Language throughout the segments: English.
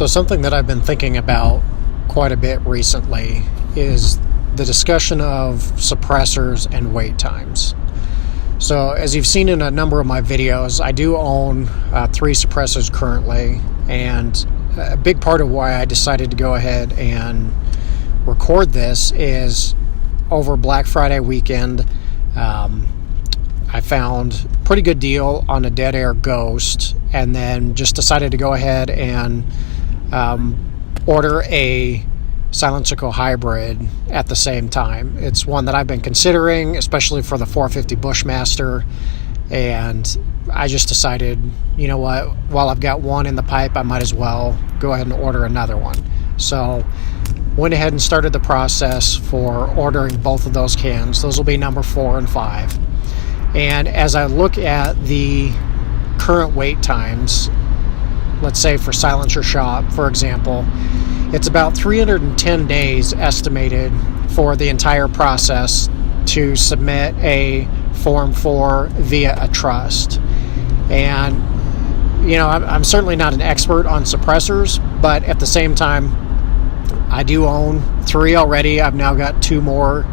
So something that I've been thinking about quite a bit recently is the discussion of suppressors and wait times. So as you've seen in a number of my videos, I do own 3 suppressors currently, and a big part of why I decided to go ahead and record this is over Black Friday weekend, I found a pretty good deal on a Dead Air Ghost, and then just decided to go ahead and order a Silent Co hybrid at the same time. It's one that I've been considering, especially for the 450 Bushmaster, and I just decided, you know what, while I've got one in the pipe, I might as well go ahead and order another one. So went ahead and started the process for ordering both of those cans. Those will be number 4 and 5. And as I look at the current wait times, let's say for Silencer Shop, for example, it's about 310 days estimated for the entire process to submit a Form 4 via a trust. And, you know, I'm certainly not an expert on suppressors, but at the same time, I do own 3 already. I've now got 2 more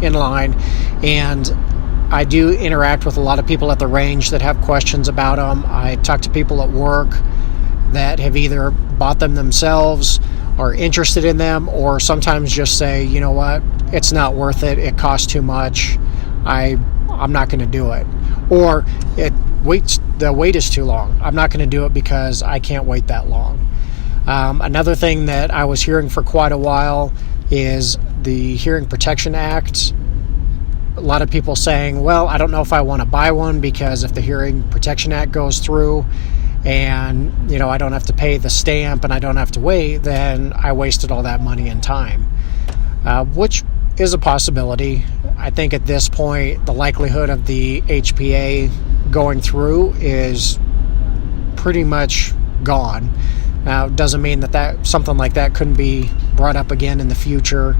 in line, and I do interact with a lot of people at the range that have questions about them. I talk to people at work that have either bought them themselves, are interested in them, or sometimes just say, you know what, it's not worth it, it costs too much, I'm not going to do it. Or the wait is too long, I'm not going to do it because I can't wait that long. Another thing that I was hearing for quite a while is the Hearing Protection Act. A lot of people saying, well, I don't know if I want to buy one because if the Hearing Protection Act goes through and, you know, I don't have to pay the stamp and I don't have to wait, then I wasted all that money and time, which is a possibility. I think at this point, the likelihood of the HPA going through is pretty much gone. Now, it doesn't mean that something like that couldn't be brought up again in the future.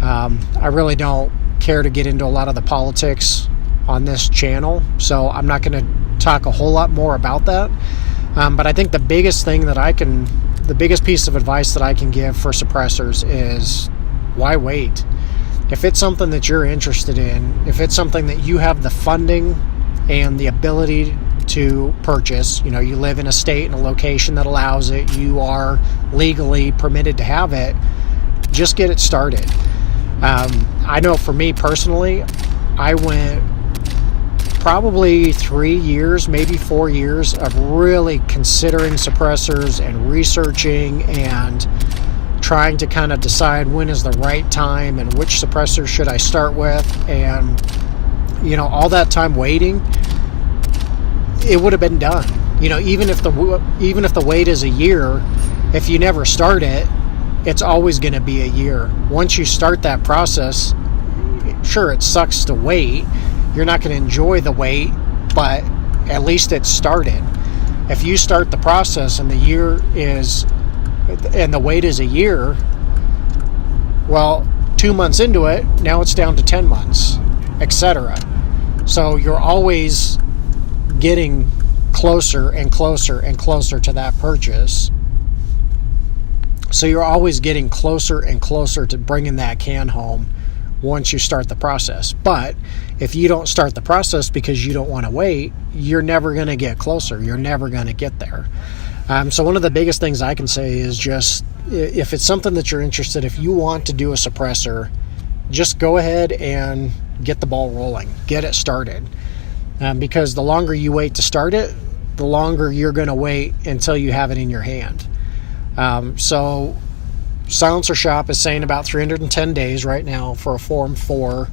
I really don't care to get into a lot of the politics on this channel, so I'm not going to talk a whole lot more about that. But I think the biggest piece of advice that I can give for suppressors is, why wait? If it's something that you're interested in, if it's something that you have the funding and the ability to purchase, you know, you live in a state and a location that allows it, you are legally permitted to have it, just get it started. I know for me personally, I went probably 3 years, maybe 4 years of really considering suppressors and researching and trying to kind of decide when is the right time and which suppressor should I start with. And, you know, all that time waiting, it would have been done. You know, even if the wait is a year, if you never start it, it's always going to be a year. Once you start that process, sure, it sucks to wait. You're not going to enjoy the wait, but at least it's started. If you start the process and the wait is a year, well, 2 months into it, now it's down to 10 months, etc. So you're always getting closer and closer and closer to that purchase. So you're always getting closer and closer to bringing that can home once you start the process. But if you don't start the process because you don't want to wait, you're never going to get closer. You're never going to get there. So one of the biggest things I can say is just, if it's something that you're interested, if you want to do a suppressor, just go ahead and get the ball rolling. Get it started. Because the longer you wait to start it, the longer you're going to wait until you have it in your hand. So Silencer Shop is saying about 310 days right now for a Form 4.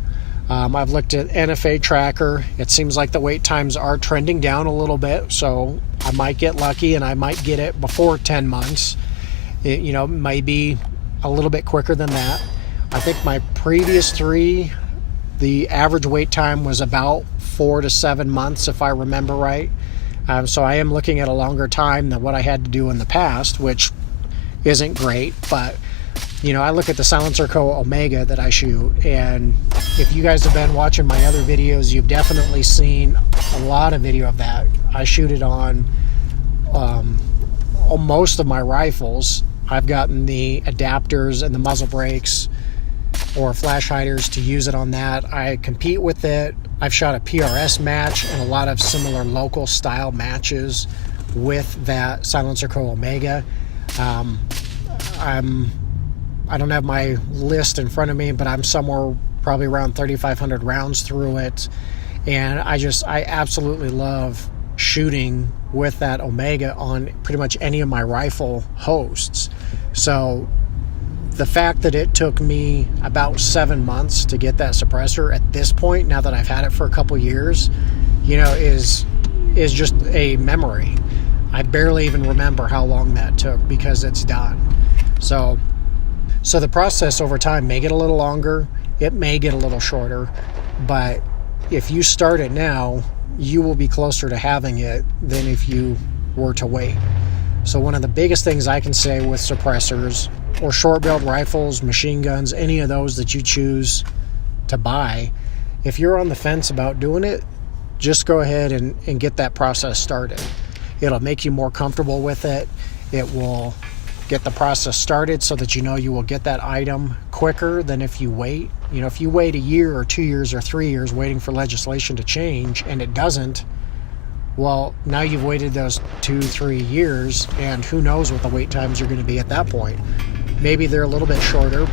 I've looked at NFA tracker. It seems like the wait times are trending down a little bit, so I might get lucky and I might get it before 10 months. It, you know, maybe a little bit quicker than that. I think my previous 3, the average wait time was about 4 to 7 months, if I remember right. So I am looking at a longer time than what I had to do in the past, which isn't great, but you know, I look at the Silencer Co Omega that I shoot, and if you guys have been watching my other videos, you've definitely seen a lot of video of that. I shoot it on most of my rifles, I've gotten the adapters and the muzzle brakes or flash hiders to use it on that. I compete with it. I've shot a PRS match and a lot of similar local style matches with that Silencer Co. Omega. I don't have my list in front of me, but I'm somewhere probably around 3,500 rounds through it. And I absolutely love shooting with that Omega on pretty much any of my rifle hosts. So the fact that it took me about 7 months to get that suppressor at this point, now that I've had it for a couple years, is just a memory. I barely even remember how long that took because it's done. So the process over time may get a little longer, it may get a little shorter, but if you start it now, you will be closer to having it than if you were to wait. So one of the biggest things I can say with suppressors or short-barreled rifles, machine guns, any of those that you choose to buy, if you're on the fence about doing it, just go ahead and get that process started. It'll make you more comfortable with it. It will get the process started so that you will get that item quicker than if you wait. If you wait a year or 2 years or 3 years waiting for legislation to change and it doesn't, well, now you've waited those 2-3 years, and who knows what the wait times are going to be at that point. Maybe they're a little bit shorter,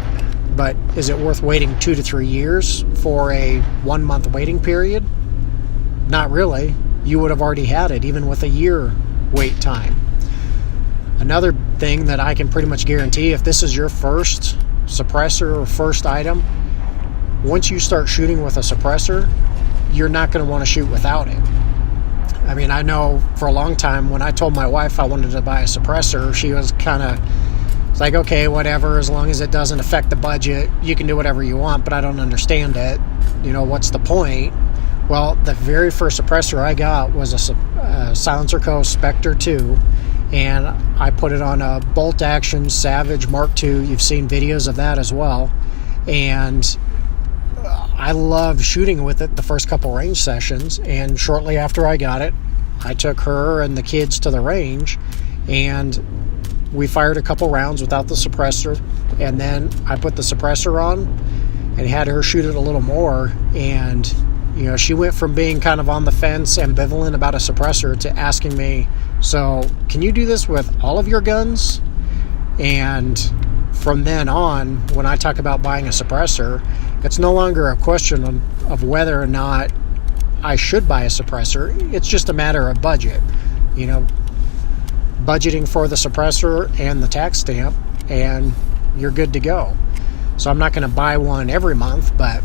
but is it worth waiting 2 to 3 years for a 1 month waiting period? Not really. You would have already had it even with a year wait time. Another thing that I can pretty much guarantee, if this is your first suppressor or first item, once you start shooting with a suppressor, you're not going to want to shoot without it. I mean, I know for a long time when I told my wife I wanted to buy a suppressor, she was kind of like, okay, whatever, as long as it doesn't affect the budget, you can do whatever you want, but I don't understand it. What's the point? Well, the very first suppressor I got was a Silencer Co. Spectre 2, and I put it on a bolt action Savage Mark II. You've seen videos of that as well. And I loved shooting with it the first couple range sessions, and shortly after I got it, I took her and the kids to the range, and we fired a couple rounds without the suppressor, and then I put the suppressor on and had her shoot it a little more, and she went from being kind of on the fence, ambivalent about a suppressor, to asking me, so can you do this with all of your guns? And from then on, when I talk about buying a suppressor, it's no longer a question of whether or not I should buy a suppressor. It's just a matter of budget. Budgeting for the suppressor and the tax stamp, and you're good to go. So I'm not going to buy one every month, but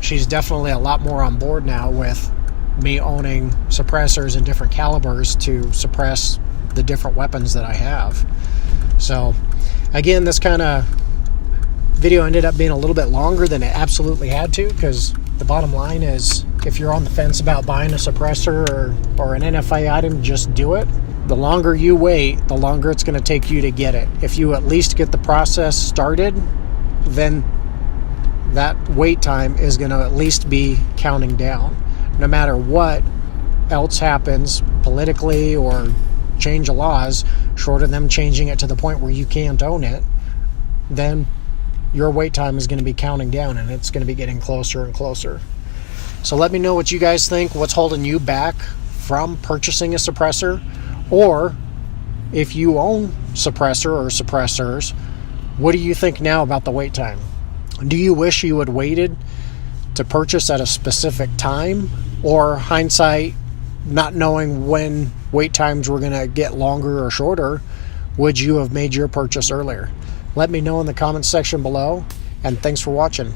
she's definitely a lot more on board now with me owning suppressors in different calibers to suppress the different weapons that I have. So again, this kind of video ended up being a little bit longer than it absolutely had to, because the bottom line is, if you're on the fence about buying a suppressor or an NFA item, just do it. The longer you wait, the longer it's going to take you to get it. If you at least get the process started, then that wait time is going to at least be counting down. No matter what else happens politically or change of laws, short of them changing it to the point where you can't own it, then your wait time is going to be counting down, and it's going to be getting closer and closer. So let me know what you guys think. What's holding you back from purchasing a suppressor? Or if you own suppressor or suppressors, what do you think now about the wait time? Do you wish you had waited to purchase at a specific time? Or hindsight, not knowing when wait times were going to get longer or shorter, would you have made your purchase earlier? Let me know in the comments section below, and thanks for watching.